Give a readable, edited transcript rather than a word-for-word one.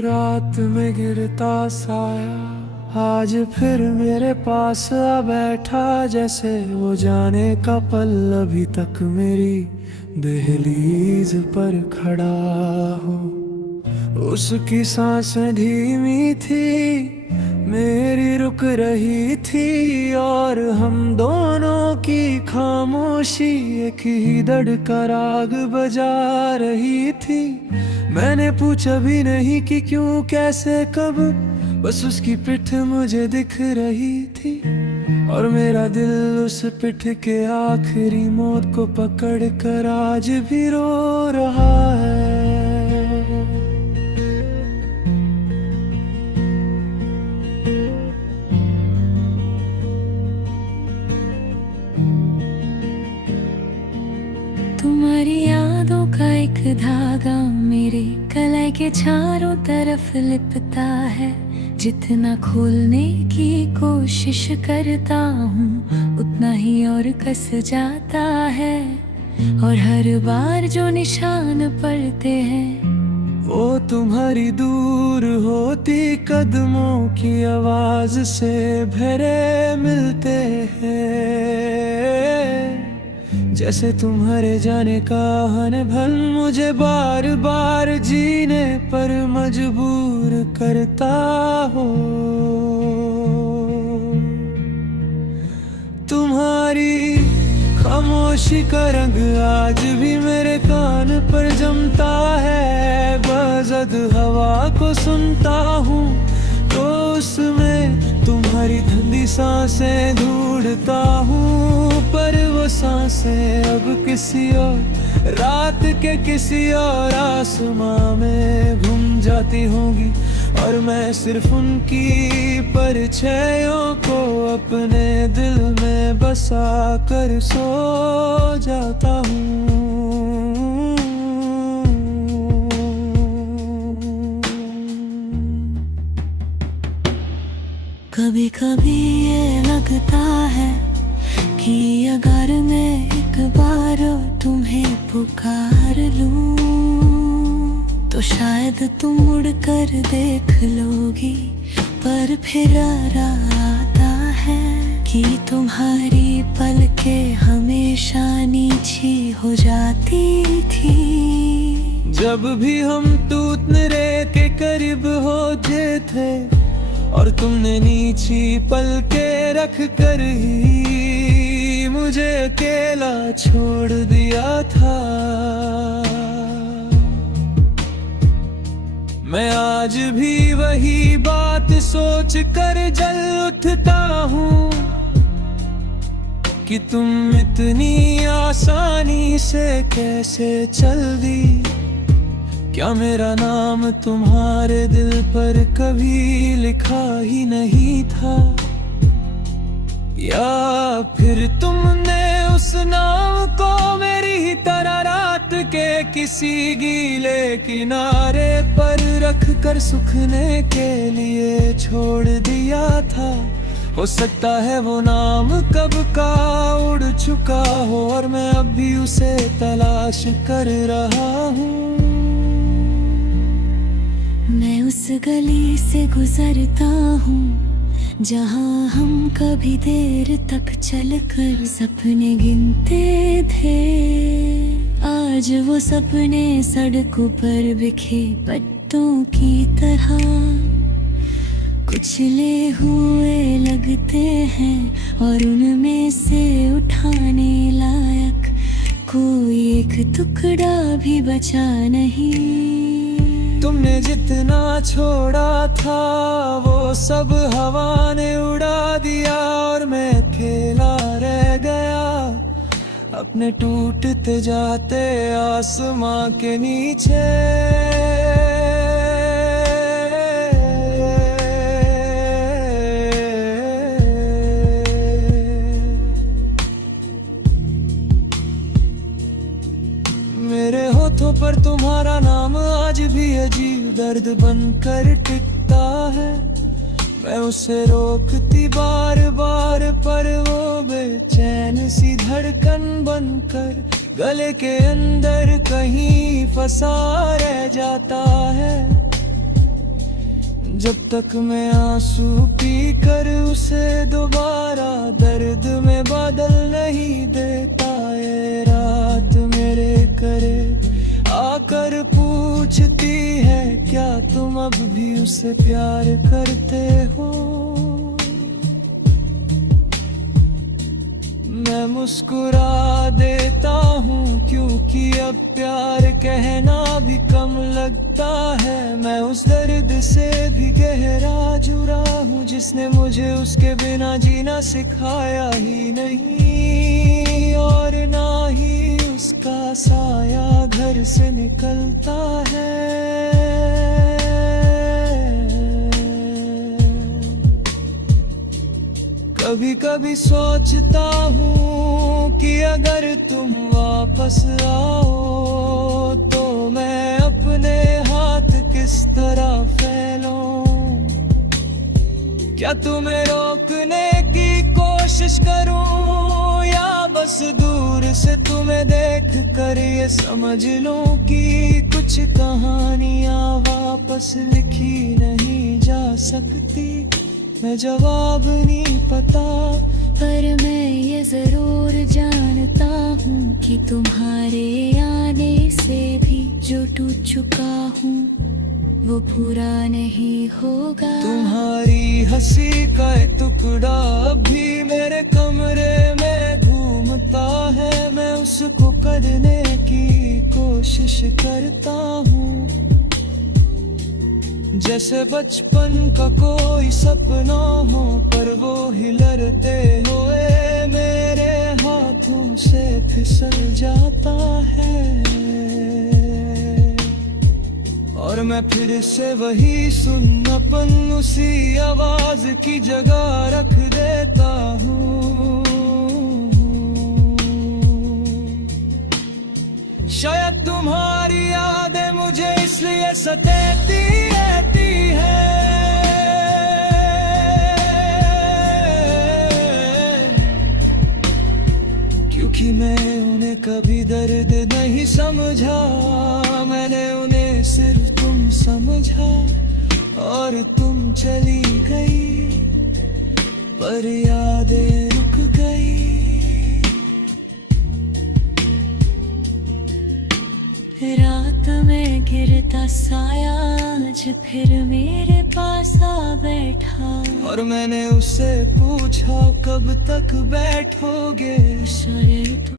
रात में गिरता साया आज फिर मेरे पास आ बैठा, जैसे वो जाने का पल अभी तक मेरी दहलीज पर खड़ा हो। उसकी सांसें धीमी थी, मेरी रुक रही थी, और हम दोनों की खामोशी एक ही धड़का राग बजा रही थी। मैंने पूछा भी नहीं कि क्यों कैसे कब, बस उसकी पिठ मुझे दिख रही थी, और मेरा दिल उस पिठ के आखिरी मौत को पकड़ कर आज भी रो रहा है। तुम्हारी यादों का एक धागा मेरे गले के चारों तरफ लिपटा है। जितना खोलने की कोशिश करता हूँ उतना ही और कस जाता है, और हर बार जो निशान पड़ते हैं वो तुम्हारी दूर होती कदमों की आवाज से भरे मिलते हैं। जैसे तुम्हारे जाने का अनबन मुझे बार बार जीने पर मजबूर करता हो। तुम्हारी खामोशी का रंग आज भी मेरे कान पर जमता है। बज़द हवा को सुनता हूँ तो उसमें तुम्हारी ठंडी सांसें ढूंढता हूँ, पर वो सांसें अब किसी और रात के किसी और आसमां में घूम जाती होंगी, और मैं सिर्फ उनकी परछाइयों को अपने दिल में बसा कर सो जाता हूँ। कभी कभी ये लगता है कि अगर मैं एक बार तुम्हें पुकार लूं तो शायद तुम मुड़ कर देख लोगी, पर फिर आता है कि तुम्हारी पलकें हमेशा नीची हो जाती थी। जब भी हम टूटने के करीब होते थे और तुमने नीची पलकें रख कर ही मुझे अकेला छोड़ दिया था। मैं आज भी वही बात सोच कर जल उठता हूँ कि तुम इतनी आसानी से कैसे चल दी। क्या मेरा नाम तुम्हारे दिल पर कभी लिखा ही नहीं था, या फिर तुमने उस नाम को मेरी ही तरह रात के किसी गीले किनारे पर रख कर सूखने के लिए छोड़ दिया था। हो सकता है वो नाम कब का उड़ चुका हो और मैं अब भी उसे तलाश कर रहा हूँ। मैं उस गली से गुजरता हूँ जहाँ हम कभी देर तक चलकर सपने गिनते थे। आज वो सपने सड़कों पर बिखे पत्तों की तरह कुचले हुए लगते हैं, और उनमें से उठाने लायक कोई एक टुकड़ा भी बचा नहीं। तुमने जितना छोड़ा था वो सब हवा ने उड़ा दिया, और मैं अकेला रह गया अपने टूटते जाते आसमां के नीचे। मेरे होठों पर तुम्हारा नाम आज भी अजीब दर्द बनकर टिकता है। मैं उसे रोकती बार बार पर वो बेचैन सी धड़कन बनकर गले के अंदर कहीं फंसा रह जाता है। जब तक मैं आंसू पी कर उसे दोबारा दर्द में बदल नहीं देता। ये रात मेरे करे आकर पूछती है, क्या तुम अब भी उसे प्यार करते हो? मैं मुस्कुरा देता हूँ, क्योंकि अब प्यार कहना भी कम लगता है। मैं उस दर्द से भी गहरा जुड़ा हूँ, जिसने मुझे उसके बिना जीना सिखाया ही नहीं, और ना ही उसका साया घर से निकलता है। कभी कभी सोचता हूँ कि अगर तुम वापस आओ तो मैं अपने हाथ किस तरह फैलाऊं? क्या तुम्हें रोकने की कोशिश करूं, या बस दूर से तुम्हें देख कर ये समझ लूं कि कुछ कहानियां वापस लिखी नहीं जा सकती? मैं जवाब नहीं पता, पर मैं ये जरूर जानता हूँ कि तुम्हारे आने से भी जो टूट चुका हूँ वो पूरा नहीं होगा। तुम्हारी हंसी का एक टुकड़ा अभी मेरे कमरे में घूमता है। मैं उसको करने की कोशिश करता हूँ, जैसे बचपन का कोई सपना हो, पर वो हिलते हुए मेरे हाथों से फिसल जाता है। और मैं फिर से वही सुन्नापन उसी आवाज की जगह रख देता हूँ। शायद तुम्हारी यादें मुझे इसलिए सताती रहती है, क्योंकि मैं उन्हें कभी दर्द नहीं समझा। मैंने उन्हें सिर्फ तुम समझा, और तुम चली गई पर यादें रुक गई। रात में गिरता साया आज फिर मेरे पास आ बैठा, और मैंने उससे पूछा, कब तक बैठोगे? शायद